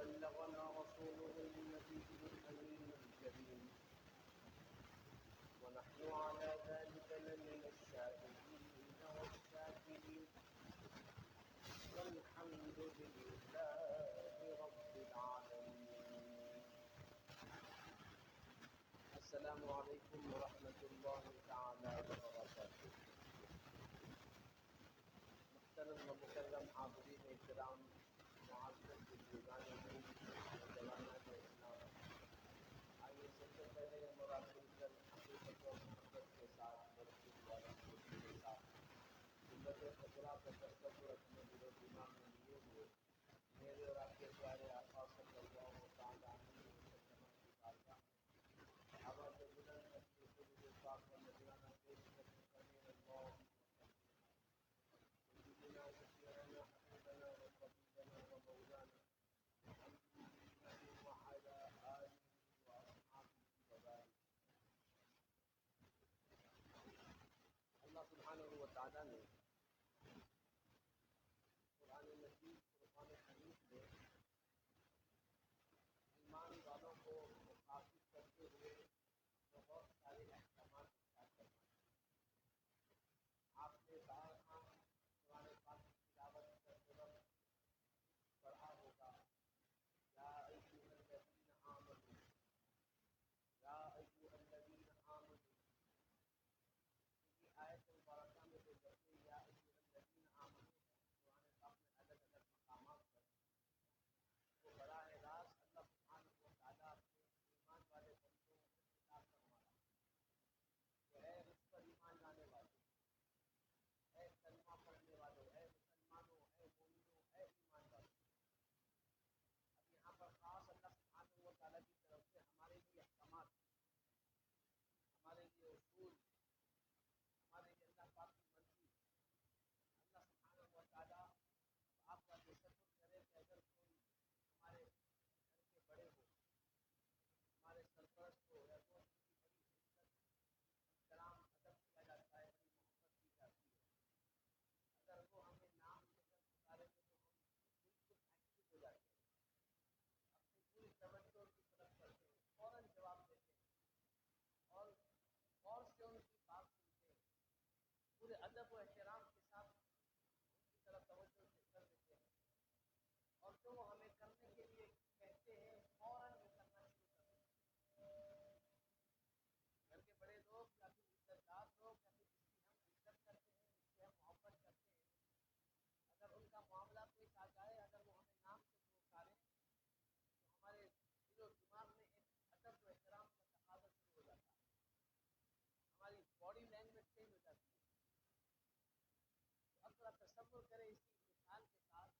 بلغنا رسوله النبي الأمين الكريم ونحن على ذلك لمن الشاهدين والشاكرين والحمد لله رب العالمين. السلام عليكم ورحمة الله تعالى وبركاته. محترم و مکرم حاضرین اکرام، معزز بزرگان دین و جوانان اسلام، آئیے سب سے پہلے مراقب کر حقیقت و محبت کے ساتھ برکت والا خوشی کے ساتھ سنت خضرا کا تصور اپنے دل و دماغ میں لیے ہوئے میرے اور آپ کے پیارے آقا صلی اللہ تعالیٰ علیہ وسلم کی بارگاہ آواز بلند اپنے قدر پاک و نذرانہ پیش کرنے کا میرا اللہ سيدنا وشفيعنا حبيبنا وطبيبنا ومولانا محمد وعلى آله وأصحابه وبارك. اللہ سبحانہ و تعالیٰ نے قرآن مجید فرقان حمید میں ایمان والوں کو مخاطب کرتے ہوئے بہت سارے احکامات ارشاد فرمائے. آپ نے بارہا قرآن پاک کی تلاوت کرتے وقت پڑھا ہوگا یا ایھا الذین آمنوا، یا ایھا الذین آمنوا. کیونکہ آیت مبارکہ میں جو لفظ یا ایھا الذین آمنوا ہے قرآن پاک میں الگ الگ مقامات پر وہ براہ راست اللہ سبحانہ و تعالیٰ اپنے ایمان والے بندوں سے خطاب فرما رہا ہے کہ اے مجھ پر ایمان لانے والے، اے کلمہ پڑھنے والوں، اے مسلمانوں، اے مومنوں، اے ایمان والوں. اب یہاں پر خاص اللہ سبحانہ و تعالیٰ کی طرف سے ہمارے لیے احکامات، ہمارے لیے اصول، ہمارے لیے اللہ پاک کی مرضی. اللہ سبحانہ و تعالیٰ آپ کا تصور کرے کہ اگر کوئی ہمارے گھر کے بڑے ہو، ہمارے سرپرست ہو، یا تو ان کی بڑی عزت احترام ادب کیا جاتا ہے، بڑی محبت کی جاتی ہے، اگر وہ ہمیں نام لے کر پکارے گے تو ہم بالکل ایکٹیو ہو جاتے ہیں، اپنی پوری توجہ ان کی طرف کرتے ہیں، فوراً جواب دیتے ہیں اور غور سے ان کی بات سنتے ہیں، پورے ادب و احترام کے ساتھ ان کی طرف توجہ کر دیتے ہیں، اور جو وہ ہمیں کرنے کے لیے کہتے ہیں فوراً وہ کرنا شروع کر دیتے ہیں. گھر کے بڑے لوگ یا پھر عزت دار لوگ یا پھر جس کی ہم عزت کرتے ہیں، جس سے ہم محبت کرتے ہیں، اگر ان کا معاملہ پیش آ جائے، اگر وہ ہمیں نام سے پکاریں تو ہمارے دل و دماغ میں ایک ادب و احترام کا تقاضا شروع ہو جاتا ہے، ہماری باڈی لینگویج چینج ہو جاتی ہے. تو اب ذرا تصور کریں اسی مثال کے ساتھ،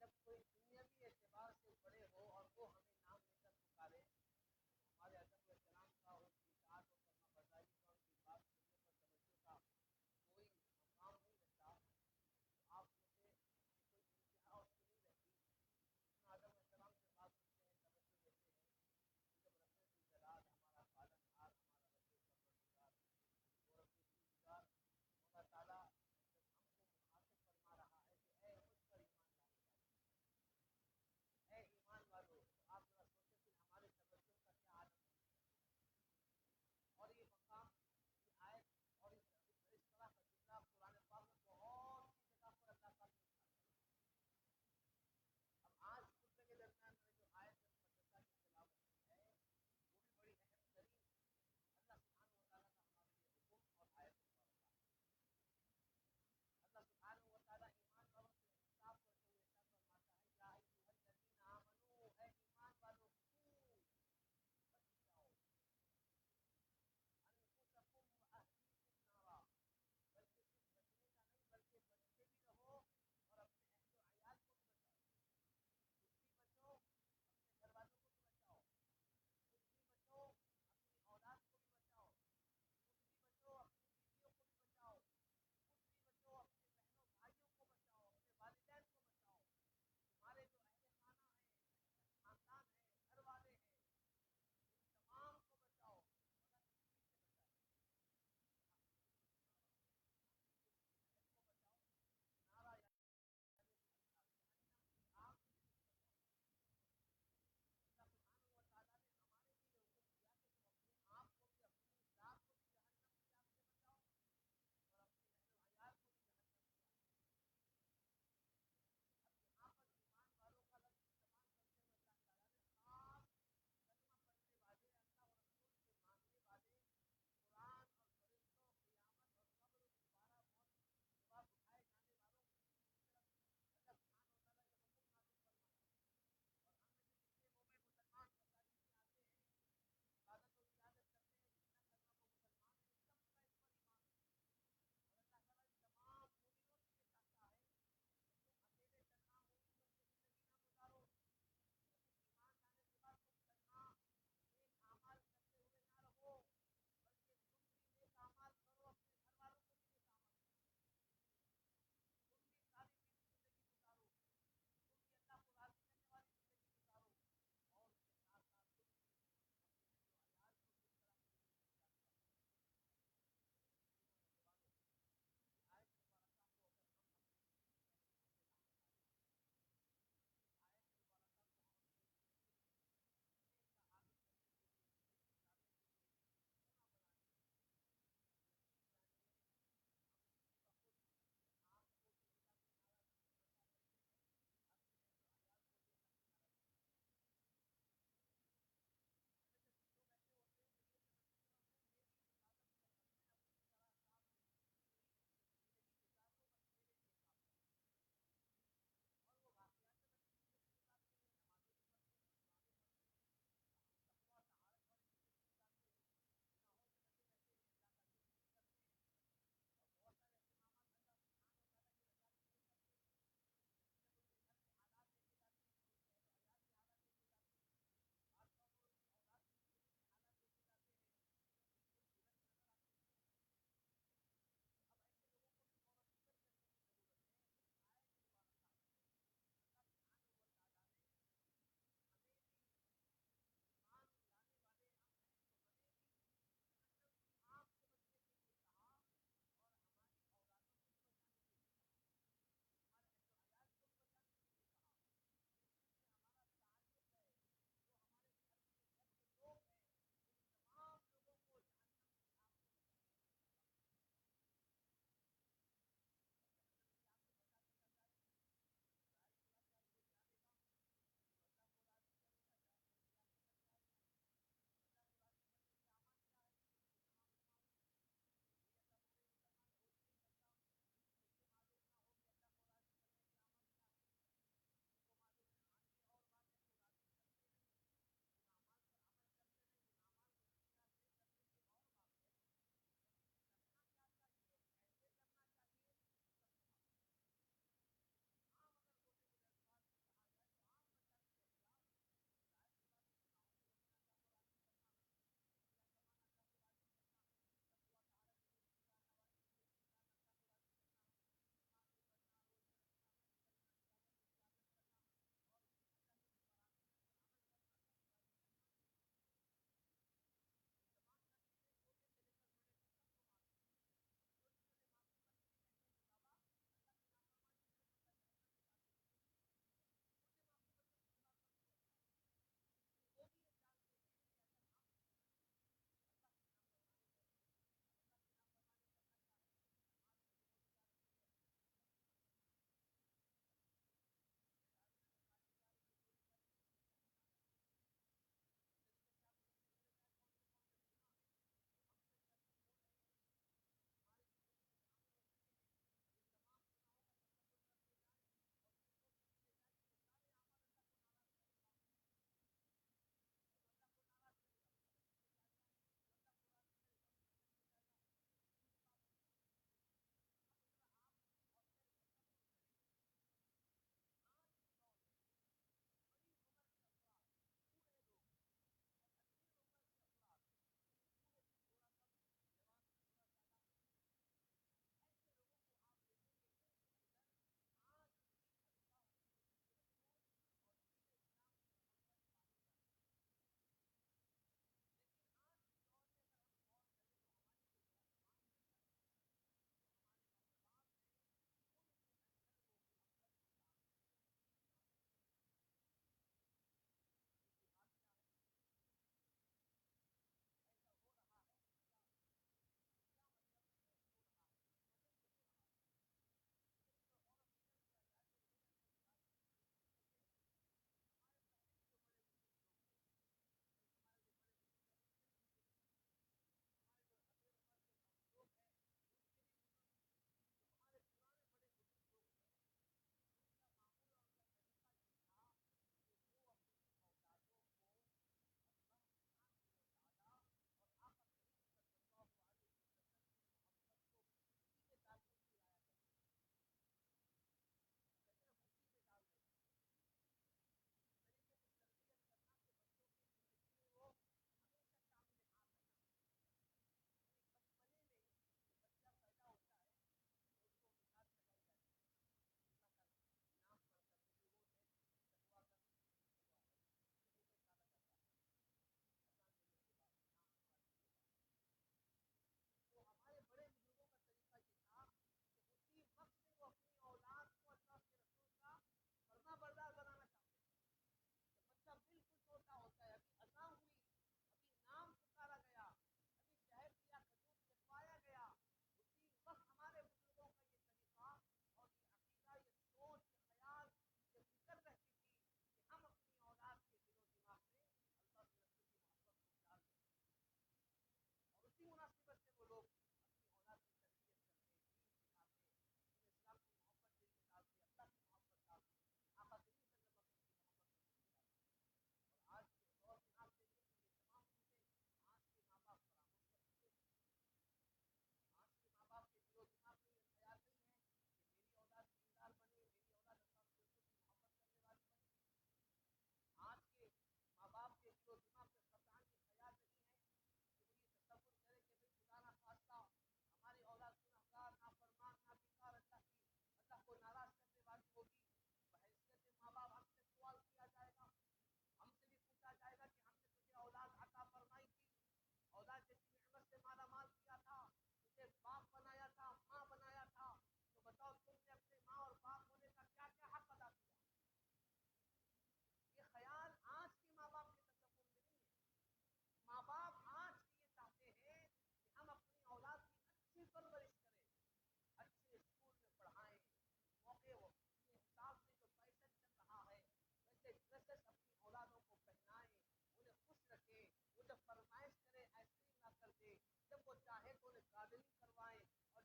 جب کوئی دنیاوی اعتبار سے بڑے ہو اور وہ ہمیں نام لے کر پکارے تو ہمارے ادب و احترام کا، ان کی اطاعت و فرما برداری کا، ان کی بات سننے پر توجہ کا کوئی مقام نہیں رہتا. تو آپ سوچیں کہ کوئی انتہا اس کی نہیں رہتی. اتنا ادب و احترام سے بات سنتے ہیں، توجہ دیتے ہیں. تو جب رب ذوالجلال، ہمارا پالن ہار، ہمارا رب پروردگار اور رب جوگار مولا تعالیٰ جب ہم کو مخاطب فرما رہا ہے کہ اے مجھ پر ایمان لانے والے،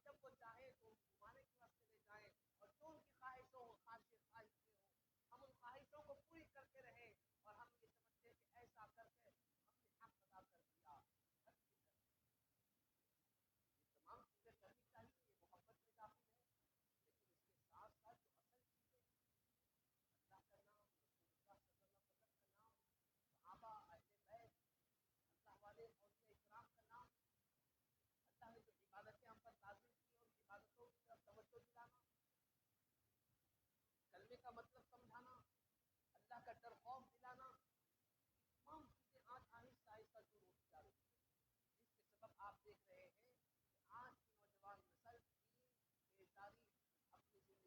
جب وہ چاہیں تو گھمانے کے واسطے لے جائیں اور جو ان کی خواہشوں ہو خواہشیں ہو ہم ان خواہشوں کو پوری کرتے رہیں اور ہم یہ سمجھتے ہیں کہ ایسا کر کے ہم نے حق ادا کر دیا. تمام چیزیں کرنی چاہیے، یہ محبت میں داخل ہے، لیکن اس کے ساتھ ساتھ جو اصل چیزیں اللہ کا نام، رسول اللہ صلی اللہ علیہ وسلم کا نام، صحابہ، اہل بیت، اللہ والے اولیاء اکرام کا نام، اللہ نے جو عبادتیں ہم پر لازم کی اور عبادتوں کی طرف توجہ دلانا، کلمے کا مطلب سمجھانا، اللہ کا ڈر خوف دلانا، تمام چیزیں آج آہستہ آہستہ دور ہوتی جا رہی ہیں، جس کے سبب آپ دیکھ رہے ہیں کہ آج کی نوجوان نسل بیداری اپنی زندگی میں محسوس کر رہی ہے.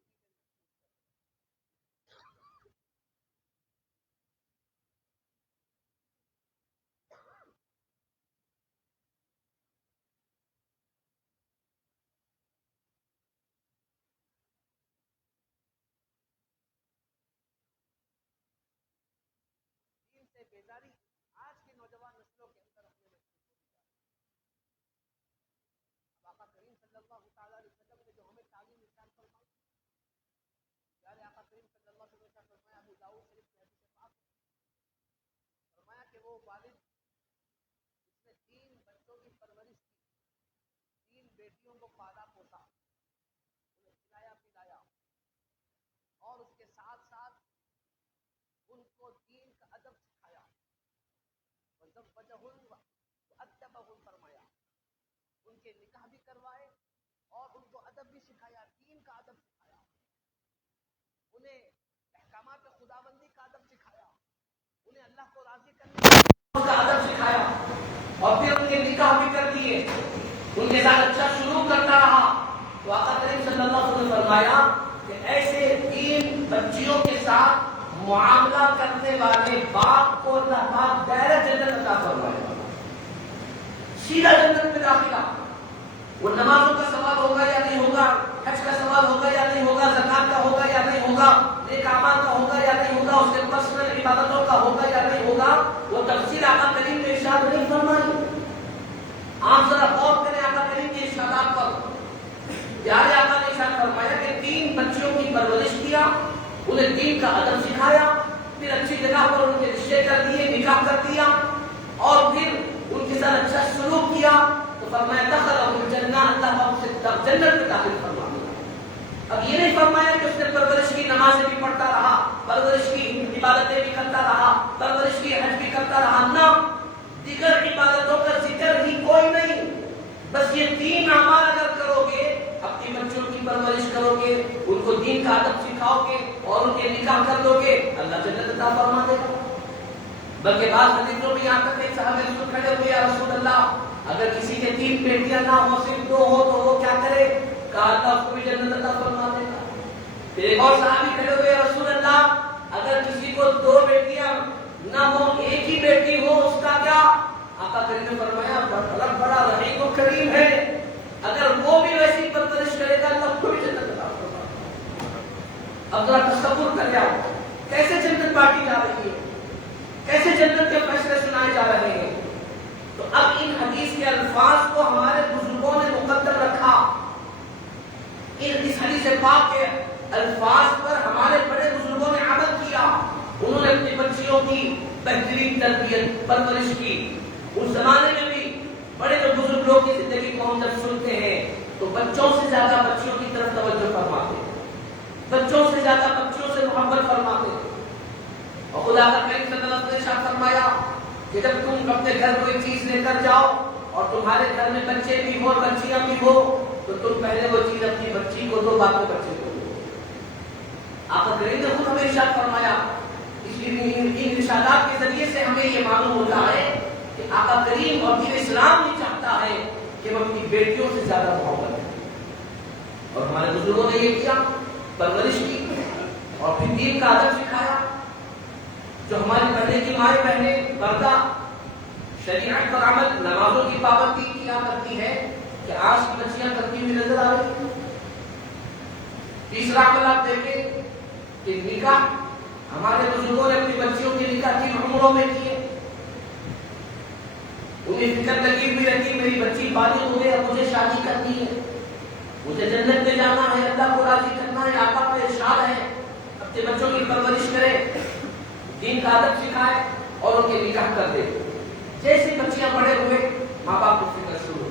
دین سے بیداری آج کے نوجوان نسلوں کے اندر ہمیں محسوس ہوتی جا رہی ہے. اب آقا کریم صلی اللہ تعالیٰ علیہ وسلم نے جو ہمیں تعلیم ارشاد فرمائی، پیارے آقا کریم صلی اللہ علیہ وسلم نے فرمایا، ابو داؤد شریف کی حدیث پاک فرمایا کہ وہ والد جس نے 3 بچوں کی پرورش کی، 3 بیٹیوں کو پالا پوسا، انہیں کھلایا پلایا اور اس کے ساتھ ساتھ ان کو دین کا ادب سکھایا، وَأَدَّبَهُمْ فرمایا، ان کے نکاح بھی کروائے اور ان کو ادب بھی سکھایا، دین کا ادب سکھایا، انہیں احکامات خداوندی کا ادب سکھایا، انہیں اللہ کو راضی کرنے کا ادب سکھایا، اور پھر ان کے نکاح بھی کر دیے، ان کے ساتھ اچھا سلوک کرتا رہا. تو آقا کریم صلی اللہ علیہ وسلم نے فرمایا کہ ایسے 3 بچیوں کے ساتھ معاملہ کرنے والے باپ کو اللہ پاک ڈائریکٹ جنت عطا فرمائے گا، سیدھا جنت میں داخلہ. وہ نمازوں کا سوال ہوگا یا نہیں ہوگا، حج کا سوال ہوگا یا نہیں ہوگا، زکات کا ہوگا یا نہیں ہوگا، نیک اعمال کا ہوگا یا نہیں ہوگا، اس کے پرسنل عبادتوں کا ہوگا یا نہیں ہوگا، وہ تفصیل آقا کریم نے ارشاد نہیں فرمائی. آپ ذرا غور کریں آقا کریم کے ارشادات پر. پیارے آقا نے ارشاد فرمایا کہ 3 بچیوں کی پرورش کیا، انہیں دین کا ادب سکھایا، پھر اچھی جگہ پر ان کے رشتے کر دیے، نکاح کر دیا، اور پھر ان کے ساتھ اچھا سلوک کیا. تو فرمایا دخلهم الجنہ، اللہ اسے جنت میں داخل فرما دیا. اب یہ نہیں فرمایا کہ اس نے پرورش کی، نمازیں بھی پڑھتا رہا، پرورش کی عبادتیں بھی کرتا رہا، پرورش کی حج بھی کرتا رہا، نہ، دیگر عبادتوں کا ذکر ہی کوئی نہیں. بس یہ 3 اعمال اگر کرو گے، اپنی بچوں کی پرورش کرو گے، ان کو دین کا ادب سکھاؤ گے اور ان کے نکاح کر دو گے، اللہ جنت عطا فرما دے گا. بلکہ بعض حدیثوں میں یہاں تک کہ صحابہ رسول کھڑے ہوئے، یا رسول اللہ اگر کسی کے 3 بیٹیاں نہ ہو، صرف 2 ہو تو وہ کیا کرے؟ کہا اللہ اس کو بھی جنت عطا فرما دے گا. پھر ایک اور صحابی کھڑے ہوئے، یا رسول اللہ اگر کسی کو 2 بیٹیاں نہ ہو، ایک ہی بیٹی ہو، اس کا کیا؟ آقا کریم نے فرمایا بڑا رحیم و کریم ہے، اگر وہ بھی ویسی پرورش کرے گا اللہ کو بھی جنت عطا فرما دے گا. اب ذرا تصور کر لیا کیسے جنت بانٹی جا رہی ہے، کیسے جنت کے فیصلے سنائے جا رہے ہیں. تو اب ان حدیث کے الفاظ کو ہمارے بزرگوں نے مقدم رکھا، اس حدیث پاک کے الفاظ پر ہمارے بڑے بزرگوں نے عمل کیا. انہوں نے اپنی بچیوں کی بہترین تربیت پرورش کی. اس زمانے میں بھی بڑے جو بزرگ لوگ کی زندگی کو ہم جب سنتے ہیں تو بچوں سے زیادہ بچیوں کی طرف توجہ فرماتے، بچوں سے زیادہ بچیوں سے محبت فرماتے. اور خدا کا کریم صلی اللہ علیہ وسلم نے ارشاد فرمایا کہ جب تم اپنے گھر کوئی چیز لے کر جاؤ اور تمہارے گھر میں بچے بھی ہو اور بچیاں بھی ہو تو تم پہلے وہ چیز اپنی بچی کو دو، بعد میں بچے کو دو. آقا کریم نے خود ہمیں ارشاد فرمایا. اس لیے ان ارشادات کے ذریعے سے ہمیں یہ معلوم ہوتا ہے کہ آقا کریم اور دین اسلام بھی چاہتا ہے کہ ہم اپنی بیٹیوں سے زیادہ محبت کریں. اور ہمارے بزرگوں نے یہ کیا، پرورش کی اور پھر دین کا ادب سکھایا. جو ہماری پہلے کی مائیں بہنیں پردہ، شریعت پر عمل، نمازوں کی پابندی کیا کرتی ہے، کہ آج کی بچیاں کرتی ہوئی نظر آ رہی ہیں. تیسرا عمل آپ دیکھیں کہ نکاح، ہمارے بزرگوں نے اپنی بچیوں کے نکاح 3 عمروں میں کیے. انہیں فکر لگی ہوئی رہتی میری بچی بالغ ہو گئی اب مجھے شادی کرنی ہے. مجھے جنت میں جانا ہے، اللہ کو راضی کرنا ہے، آقا کا ارشاد ہے اپنے بچوں کی پرورش کرے، دین کا ادب سکھائے اور ان کے نکاح کر دے۔ جیسے بچیاں بڑے ہوئے ماں باپ کو فکر شروع ہو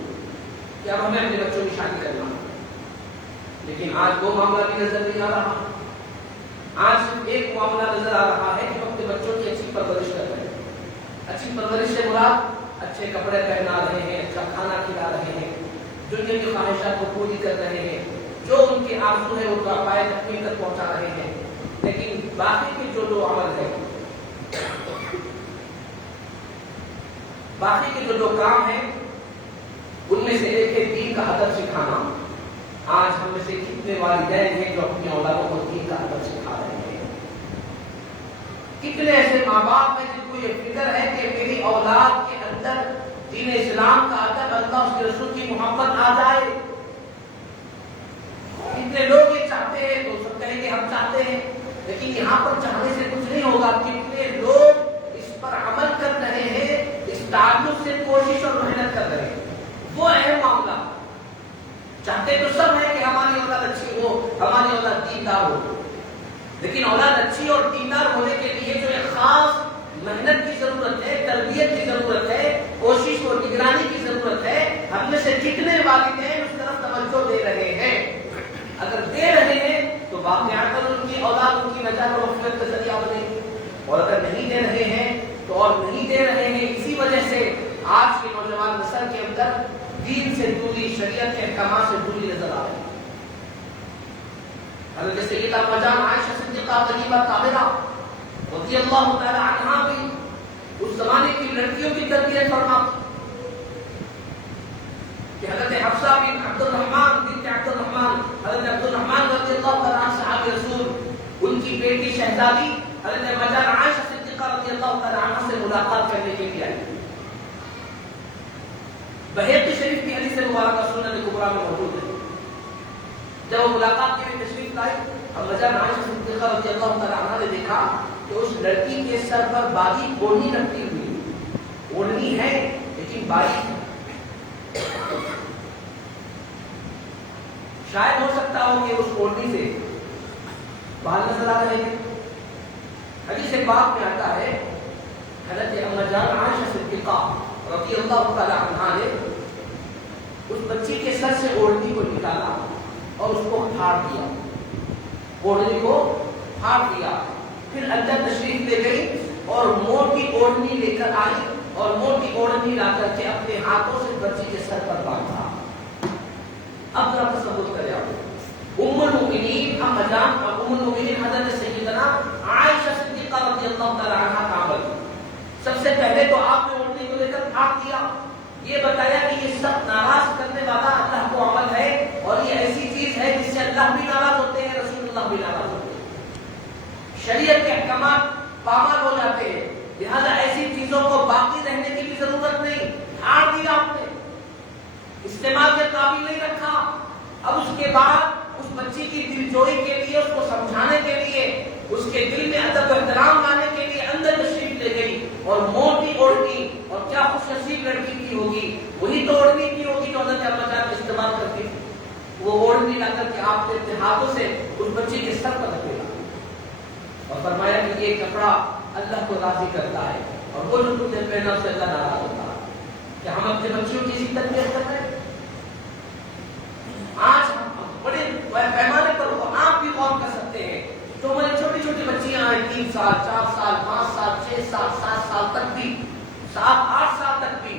کہ اب ہمیں اپنے بچوں کی شادی کرنا ہے، لیکن آج وہ معاملہ بھی نظر نہیں آ رہا۔ آج صرف ایک معاملہ نظر آ رہا ہے کہ ہم اپنے بچوں کی اچھی پرورش کر رہے ہیں۔ اچھی پرورش سے مراد اچھے کپڑے پہنا رہے ہیں، اچھا کھانا کھلا رہے ہیں، دنیا کی خواہشات کو پوری کر رہے ہیں، جو ان کے آرزو ہے ان کا پائے تکمیل تک پہنچا رہے ہیں۔ لیکن باقی کے جو دو عمل ہے، باقی کے جو دو کام ہیں، ان میں سے ایک ہے دین کا ادب سکھانا۔ آج ہم میں سے کتنے والدین ہیں جو اپنی اولادوں کو دین کا ادب سکھا رہے ہیں؟ کتنے ایسے ماں باپ ہیں جن کو یہ فکر ہے کہ میری اولاد کے اندر دین اسلام کا ادب، اللہ اس کے رسول کی محبت آ جائے؟ کتنے لوگ یہ چاہتے ہیں؟ تو سب کہیں گے ہم چاہتے ہیں، لیکن یہاں پر چاہنے سے کچھ نہیں ہوگا۔ کتنے لوگ اس پر عمل کر رہے ہیں، اس تعلق سے کوشش اور محنت کر رہے ہیں؟ وہ اہم معاملہ۔ چاہتے تو سب ہے کہ ہماری اولاد اچھی ہو، ہماری اولاد دیندار ہو، لیکن اولاد اچھی اور دیندار ہونے کے لیے جو ایک خاص محنت کی ضرورت ہے، تربیت کی ضرورت ہے، کوشش اور نگرانی کی ضرورت ہے، ہم میں سے کتنے والدین اس طرف توجہ دے رہے ہیں؟ اگر دے رہے ہیں تو واقعات ان کی اولاد ان کی نجات و مغفرت کا ذریعہ بنے گی، اور اگر نہیں دے رہے ہیں تو اور نہیں دے رہے ہیں۔ اسی وجہ سے آج کے نوجوان نسل کے اندر دین سے دوری، شریعت کے احکامات سے دوری نظر آ رہی ہے۔ حضرت سیدہ اما جان عائشہ صدیقہ طیبہ طاہرہ رضی اللہ تعالی عنہا بھی اس زمانے کی لڑکیوں کی تربیت فرماتی کہ حضرت حفصہ بن عبد الرحمن بنت عبد الرحمن، حضرت عبد الرحمن رضی اللہ تعالی عنہ صحابی رسول، ان کی بیٹی شہزادی حضرت اما جان عائشہ صدیقہ رضی اللہ تعالی عنہ سے ملاقات کرنے کے لیے آئی۔ بہیقی شریف کی حدیث مبارکہ سنن کبریٰ میں موجود ہے۔ جب وہ ملاقات کے لیے تشریف لائی، اما جان عائشہ صدیقہ رضی اللہ تعالی عنہ نے دیکھا کہ اس لڑکی کے سر پر باریک اوڑھنی رکھی ہوئی، اوڑھنی ہے لیکن باریک ہے۔ شاید ہو سکتا ہو کہ اس اوڑھنی سے بال نظر آ رہے ہیں۔ حدیث پاک میں آتا ہے حضرت اما جان عائشہ صدیقہ رضی اللہ تعالی عنہا نے اس بچی کے سر سے اوڑھنی کو نکالا اور اس کو پھاڑ دیا، اوڑھنی کو پھاڑ دیا، پھر اندر تشریف لے گئی اور موٹی اوڑھنی لے کر آئی اور موٹی اوڑھنی لا کر کے اپنے ہاتھوں سے بچی کے سر پر باندھا۔ اب ذرا تصور کریں آپ، ام المؤمنین اما جان اور ام المؤمنین حضرت سیدنا عائشہ صدیقہ رضی اللہ تعالی عنہا کا عمل، سب سے پہلے تو آپ نے اوڑھنی کو لے کر پھاڑ دیا، یہ بتایا کہ یہ سب ناراض کرنے والا اللہ کو عمل ہے، اور یہ ایسی چیز ہے جس سے اللہ بھی ناراض ہوتے ہیں، رسول اللہ بھی ناراض ہوتے ہیں، شریعت کے احکامات پامال ہو جاتے ہیں۔ لہذا ایسی چیزوں کو باقی رہنے کی بھی ضرورت نہیں، پھاڑ دیا آپ نے، استعمال کے قابل نہیں رکھا۔ اب اس کے بعد اس بچی کی دلجوئی کے لیے، اس کو سمجھانے کے لیے، اس کے دل میں ادب و احترام لانے کے لیے اندر تشریف لے گئی اور موٹی اوڑھنی، اور کیا خوش نصیب لڑکی کی ہوگی، وہی تو اوڑھنی کی ہوگی جو حضرت اما جان استعمال کرتی تھی، وہ اوڑھنی لا کر کے آپ نے اپنے ہاتھوں سے اس بچی کے سر پر رکھا اور فرمایا کہ یہ کپڑا اللہ کو راضی کرتا ہے، اور وہ جو تم نے پہنا اس سے اللہ ناراض ہوتا ہے۔ کہ ہم اپنے بچوں کی اسی تربیت کر رہے ہیں؟ آج بڑے پیمانے پر آپ بھی غور کر سکتے ہیں، تو ہماری چھوٹی چھوٹی بچیاں ہیں، 3 سال 4 سال 5 سال 6 سال 7 سال تک بھی، 7 8 سال تک بھی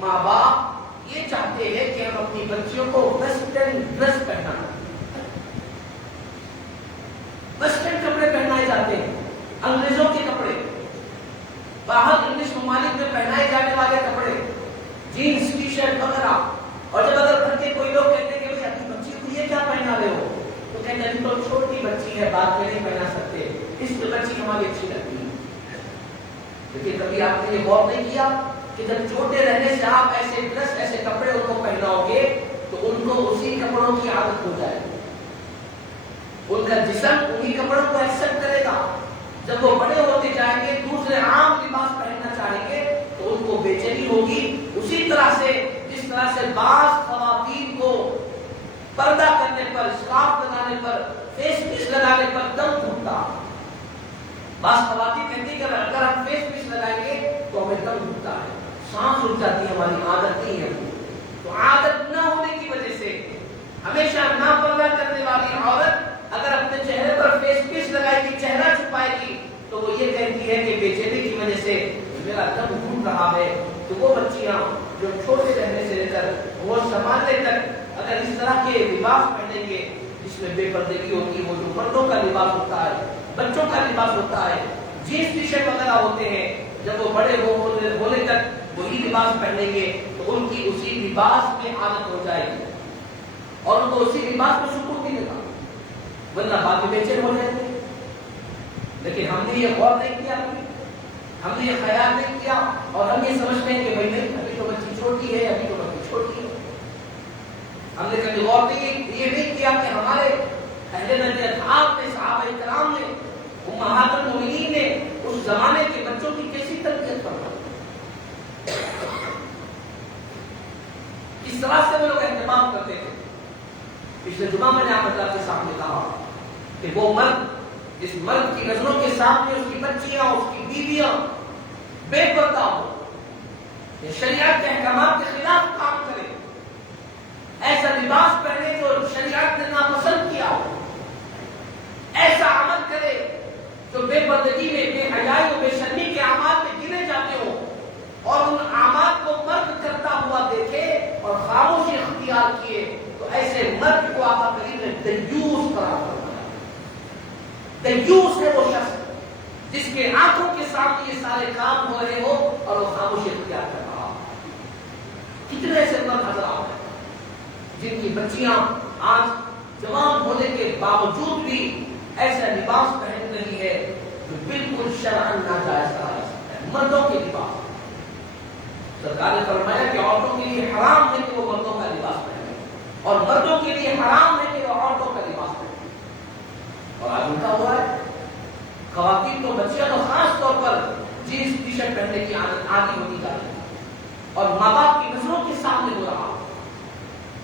ماں باپ یہ چاہتے ہیں کہ ہم اپنی بچیوں کو ویسٹرن ڈریس پہنائیں، ویسٹرن کپڑے پہنائے جاتے ہیں، انگریزوں کے کپڑے، باہر انگلش ممالک میں پہنائے جانے والے کپڑے، جینس ٹی شرٹ وغیرہ۔ اور جب اگر گھر کے کوئی لوگ کہتے ہیں کہ بھائی اپنی بچی کو یہ کیا پہنا رہے ہو، تو کہتے ہیں تو چھوٹی بچی ہے، بعد میں نہیں پہنا سکتے، اس میں بچی ہماری اچھی لگتی ہے۔ لیکن کبھی آپ نے یہ غور نہیں کیا کہ جب چھوٹے رہنے سے آپ ایسے ڈریس، ایسے کپڑے ان کو پہناؤ گے تو ان کو اسی کپڑوں کی عادت ہو جائے گی، ان کا جسم انہی کپڑوں کو ایکسپٹ کرے گا۔ جب وہ بڑے ہوتے جائیں گے، دوسرے عام لباس پہننا چاہیں گے تو ان کو بے چینی ہوگی۔ اسی طرح سے جس طرح سے بعض خواتین کو پردہ کرنے پر، اسکارف لگانے پر، فیس پیس لگانے پر دم گھٹتا. بعض خواتین کہتی کہ اگر ہم فیس پیس لگائیں گے تو ہمیں دم گھٹتا ہے، سانس رک جاتی ہے، ہماری عادت نہیں ہے. تو عادت نہ ہونے کی وجہ سے ہمیشہ نہ پردہ کرنے والی عورت اگر اپنے چہرے پر فیس پیس لگائے گی، چہرہ چھپائے گی، تو وہ یہ کہتی ہے کہ بے چینی کی وجہ سے میرا دم گھٹ رہا ہے. تو وہ بچیاں جو چھوٹے رہنے سے لے کر وہ سنبھالنے تک اگر اس طرح کے لباس پہنیں گے جس میں بے پردگی ہوتی ہے، وہ جو مردوں کا لباس ہوتا ہے، بچوں کا لباس ہوتا ہے، جینس ٹی شرٹ وغیرہ ہوتے ہیں، جب وہ بڑے ہونے تک وہی لباس پہنیں گے تو ان کی اسی لباس میں عادت ہو جائے گی اور ان کو اسی لباس میں سکون نہیں ملے گا، ورنہ بعد میں بے چین ہو جائیں گے. لیکن ہم نے یہ غور نہیں کیا، ہم نے یہ خیال نہیں کیا اور ہم یہ سمجھتے ہیں کہ بھائی نہیں، ابھی تو بچی چھوٹی ہے، ابھی تو بچی چھوٹی ہے. ہم نے کبھی غور یہ نہیں کیا کہ ہمارے اہل بیت اطہار نے، صحابہ کرام نے، امہات المؤمنین نے اس زمانے کے بچوں کی کیسی تربیت فرمائی، کس طرح سے وہ لوگ اہتمام کرتے تھے. پچھلے جمعہ میں نے آپ کے سامنے کہا کہ وہ مرد جس مرد کی نظروں کے سامنے اس کی بچیاں، اس کی بیویاں بے پردہ ہو، یہ شریعت کے احکامات کے خلاف کام کرے، ایسا لباس پہنے جو شریعت نے ناپسند کیا ہو، ایسا عمل کرے جو بے پردگی میں، بے حیائی و بے شرمی کے اعمال میں گنے جاتے ہوں، اور ان اعمال کو مرد کرتا ہوا دیکھے اور خاموشی اختیار کیے، تو ایسے مرد کو آقا کریم نے دیوس قرار دیا. دیوس ہے وہ شخص جس کے آنکھوں کے سامنے یہ سارے کام ہو رہے ہو اور وہ خاموشی اختیار کر رہا. کتنے ایسے مرد حضرات ہیں جن کی بچیاں آج جوان ہونے کے باوجود بھی ایسا لباس پہن رہی ہے جو بالکل شرعاً ناجائز قرار دیا جاتا ہے. مردوں کے لباس، سرکار نے فرمایا کہ عورتوں کے لیے حرام ہے کہ وہ مردوں کا لباس پہنے اور مردوں کے لیے حرام ہے کہ وہ عورتوں کا لباس پہنے. اور آج الٹا ہوا ہے، خواتین کو، بچیاں تو خاص طور پر جینس ٹی شرٹ پہننے کی عادی ہوتی جا رہی ہے اور ماں باپ کی نظروں کے سامنے ہو رہا.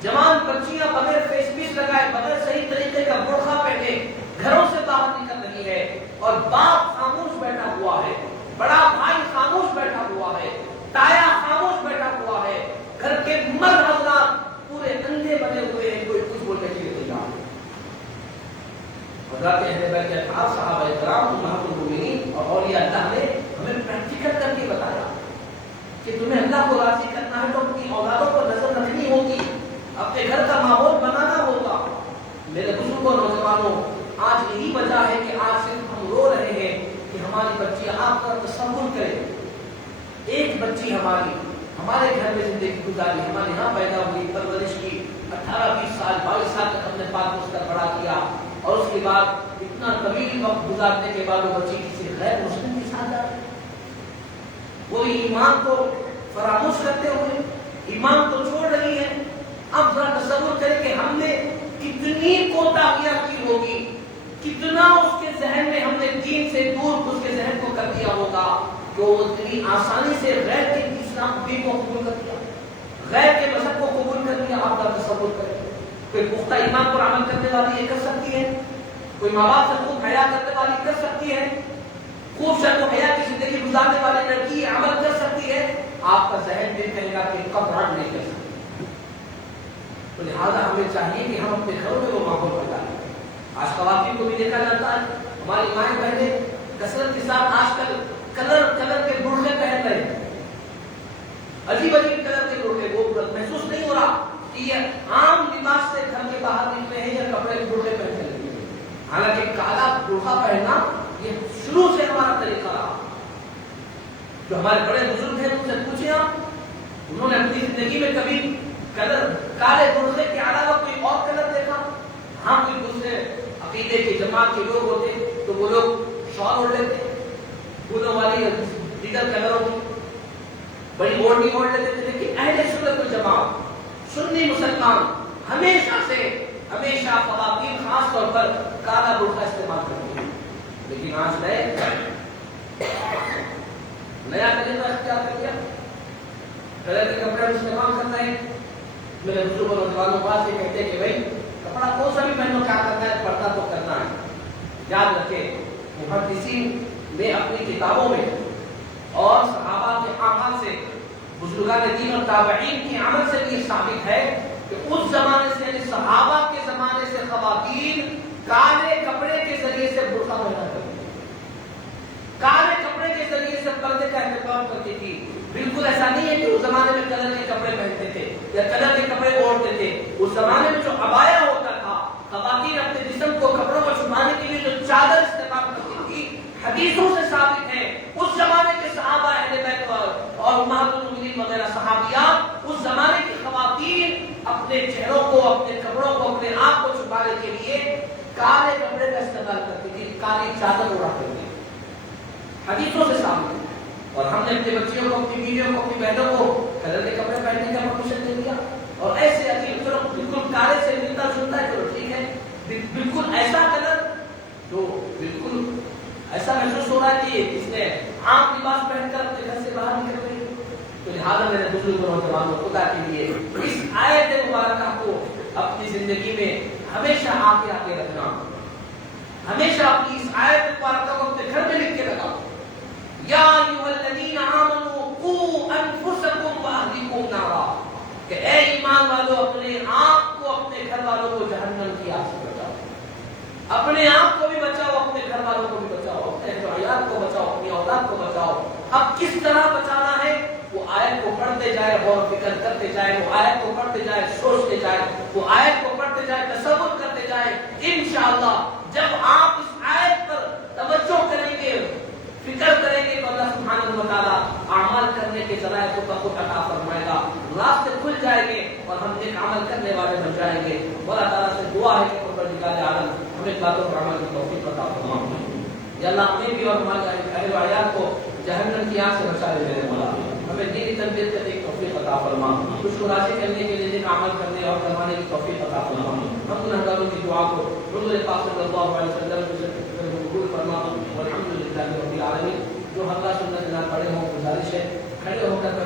جوان بچیاں بغیر فیس پیس لگائے، بغیر صحیح طریقے کا برقع پہنے گھروں سے باہر نکل رہی ہے اور باپ خاموش بیٹھا ہوا ہے، بڑا بھائی خاموش بیٹھا ہوا ہے، تایا خاموش بیٹھا ہوا ہے، گھر کے مرد حضرات پورے اندھے بنے ہوئے ہیں، کوئی کچھ بولنے کے لیے تیار نہیں. حضرات اہل بیت اطہار، صحابہ کرام، امہات المؤمنین اور اولیاء اللہ نے ہمیں پریکٹیکل کر کے بتایا کہ تمہیں اللہ کو راضی کرنا ہے تو اپنی اولادوں کو نظر رکھنی ہوگی، اپنے گھر کا ماحول بنانا ہوگا. میرے بزرگوں، نوجوانوں، آج یہی وجہ ہے کہ آج صرف ہم رو رہے ہیں کہ ہماری بچیاں، آپ کا تصور کریں، ایک بچی ہمارے گھر میں زندگی گزاری، ہمارے یہاں پیدا ہوئی، پرورش کی، 18-20 سال 22 سال تک ہم نے پال پوس کر بڑا کیا اور اس کے بعد اتنا طویل وقت گزارنے کے بعد وہ بچی کسی غیر مسلم کے ساتھ جائے، وہ ایمان کو فراموش کرتے ہوئے ایمان کو چھوڑ رہی ہے. اب ذرا تصور کریں کہ ہم نے کتنی کوتاہیاں کی ہوگی، کتنا اس کے ذہن میں ہم نے دین سے دور اس کے ذہن کو کر دیا ہوگا کہ وہ اتنی آسانی سے غیر کے اسلام دین کو قبول کر دیا، غیر کے مذہب کو قبول کر دیا. آپ کا تصور کریں، کوئی پختہ ایمان پر عمل کرنے والی یہ کر سکتی ہے؟ کوئی ماں باپ سے خوب حیا کرنے والی کر سکتی ہے؟ خوب شرم و حیا کی زندگی گزارنے والی لڑکی عمل کر سکتی ہے؟ آپ کا ذہن بھی کہے گا کہ قبر نہیں کر سکتی. تو لہٰذا ہمیں چاہیے کہ ہم اپنے گھروں میں وہ ماحول پیدا کریں. آج خواتین کو بھی دیکھا جاتا ہے، ہماری مائیں بہنیں کثرت کے ساتھ آج کل کلر کے برقعے پہن رہے ہیں، عجیب کلر کے برقعے. وہ محسوس نہیں ہو رہا کہ یہ عام لباس سے گھر کے باہر نکلے ہیں یا کپڑے کے برقعے پہن کے نکلے ہیں. حالانکہ کالا برقع پہننا یہ شروع سے ہمارا طریقہ رہا. جو ہمارے بڑے بزرگ ہیں ان سے پوچھیں آپ، انہوں نے اپنی زندگی میں کبھی کالے برقعے کے علاوہ کوئی اور کلر دیکھا؟ ہاں، کوئی دوسرے عقیدے کے جماعت کے لوگ ہوتے تو وہ لوگ شال اوڑھ لیتے، پھولوں والی دیگر کلروں کی بڑی اوڑھنی اوڑھ لیتے تھے. لیکن اہل سنت والجماعت، سنی مسلمان ہمیشہ خواتین خاص طور پر کالا برقع استعمال کرتی ہیں. لیکن آج نیا طریقہ اختیار کر دیا، کلر کے کپڑے استعمال کر رہے ہیں. میرے بزرگ اور نوجوانوں بات یہ کہتے ہیں کہ بھائی کپڑا کون سا بھی پہنو کیا کرنا ہے؟ پردہ تو کرنا ہے. یاد رکھیں محدثین نے اپنی کتابوں میں اور صحابہ کے اعمال سے، بزرگان دین اور تابعین کے عمل سے بھی ثابت ہے کہ اس زمانے سے یعنی صحابہ کے زمانے سے خواتین کالے کپڑے کے ذریعے سے برقع پہنا کرتی تھی، کالے کپڑے کے ذریعے سے پردے کا اہتمام کرتی تھی. بالکل ایسا نہیں ہے کہ اس زمانے میں کلر کے کپڑے پہنتے تھے یا کلر کے کپڑے اوڑھتے تھے. اس زمانے میں جو عبایا ہوتا تھا، خواتین اپنے جسم کو کپڑوں کو چھپانے کے لیے جو چادر استعمال کرتی تھی، حدیثوں سے ثابت ہے اس زمانے کے صحابہ اہل بیت اور امہات المؤمنین وغیرہ صحابیات، اس زمانے کی خواتین اپنے چہروں کو، اپنے کپڑوں کو، اپنے آپ کو چھپانے کے لیے کالے کپڑے کا استعمال کرتی تھی، کالی چادر اوڑھا کرتی تھی. حدیثوں سے ثابت ہے. اور ہم نے اپنے بچیوں کو، اپنی بیویوں کو، اپنی بہنوں کو کلر کے کپڑے پہننے کا پرمیشن دے دیا. اور ایسے عجیب چلو بالکل کالے سے ملتا جلتا ہے، چلو ٹھیک ہے، بالکل ایسا کلر جو بالکل ایسا محسوس ہو رہا ہے کہ اس نے عام لباس پہن کر اپنے گھر سے باہر نکل رہی ہے. تو لہٰذا میرے بزرگوں اور جوانوں خدا کے لیے اس آیت مبارکہ کو اپنی زندگی میں ہمیشہ آگے رکھنا، ہمیشہ اپنی اس آیت مبارکہ کو اپنے گھر میں لکھ کے رکھا. یا ایھا الذین آمنوا قوا انفسکم واہلیکم نارا، کہ اے ایمان والو اپنے آپ کو، اپنے گھر والوں کو جہنم کی آگ سے بچاؤ. اپنے آپ کو بھی بچاؤ، اپنے گھر والوں کو بھی بچاؤ، اپنے ذریات کو بچاؤ، اپنی اولاد کو بچاؤ. اب کس طرح بچانا ہے؟ وہ آیت کو پڑھتے جائے، غور و فکر کرتے جائے، وہ آیت کو پڑھتے جائے، سوچتے جائے، وہ آیت کو پڑھتے جائے، تصور کرتے جائے. انشاءاللہ جب آپ اس آیت پر توجہ کریں گے، فکر کریں گے، تو اللہ سبحانہ و تعالیٰ عمل کرنے کے ذرائع کو خود عطا فرمائے گا، راستے کھل جائیں گے اور ہم ایک عمل کرنے والے بن جائیں گے. اللہ تعالیٰ سے دعا ہے کہ پروردگار عالم ہمیں باتوں پر عمل کی توفیق عطا فرمائے. یا اللہ ہمیں بھی اور ہمارے اہل و عیال کو جہنم کی آگ سے بچا لے میرے مولا. ہمیں دینی تربیت کرنے کی توفیق عطا فرما، کچھ کو راضی کرنے کے لیے عمل کرنے اور کروانے کی توفیق عطا فرما. ہم گنہگاروں کی دعا کو حضور پاک صلی اللہ علیہ وسلم سے قبول فرما. والحمد للہ رب العالمین. جو حلقہ سنت جناب پڑے ہوں، گزارش ہے کھڑے ہو کر